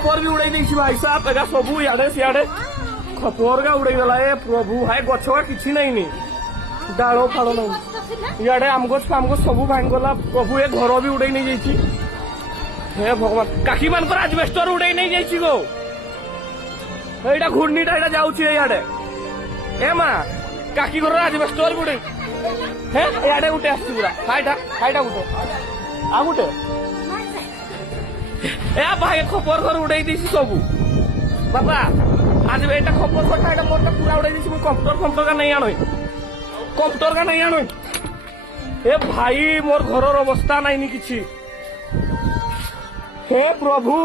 खपर भी उड़े देसी भाई साहब एगा सबू इे सियाड़े खपर का उड़े गला ए प्रभु हाय गछवा किछि नहीं नी डालो फाड़ो नहीं इे आमगछ फामगछ सबू भांग गला प्रभु ए घर भी उड़े नहीं जाइछि हे भगवान काकी मान आजबेस्टर उड़े नहीं जाइछि गो एटा घूर्णीटा एटा जाउछि इे ए मा काकी घर आजबेस्टर उड़े हे इे उठे आछि पूरा हाइटा उठे आ उठे ए भाई खपर घर उड़े दी सबू बाबा आज एटा खपर कथा एटा मोर पूरा उड़े दी कंप्यूटर का नहीं आनो कंप्यूटर का नहीं आनो ए भाई मोर घर अवस्था नहीं किछि हे प्रभु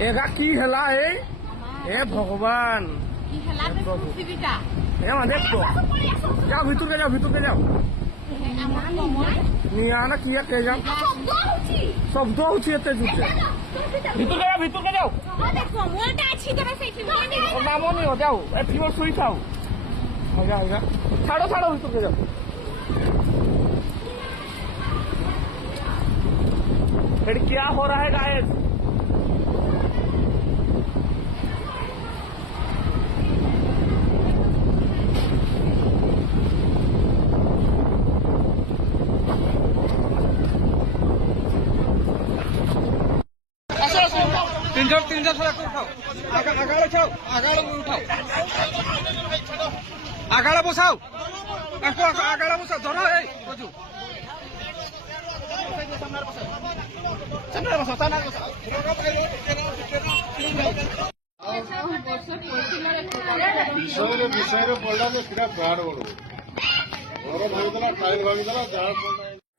एगा की हेला ए भगवान देख तो जाओ भीतर के जाओ नियाना किया के जाओ शब्द होची एते जुटे भीतर के जाओ नाम नहीं हो जाओ एथि में सुई खाओ होगा छाड़ो भीतर के जाओ फिर क्या हो रहा है गाइस तीन जन थोड़ा उठाओ आगाड़ उठाओ आगाड़ बसाओ आगाड़ बसाओ धरो रजू विषय पड़ा तो सीधा फ्राड बोलो घर भाई टाइल भाई जहाँ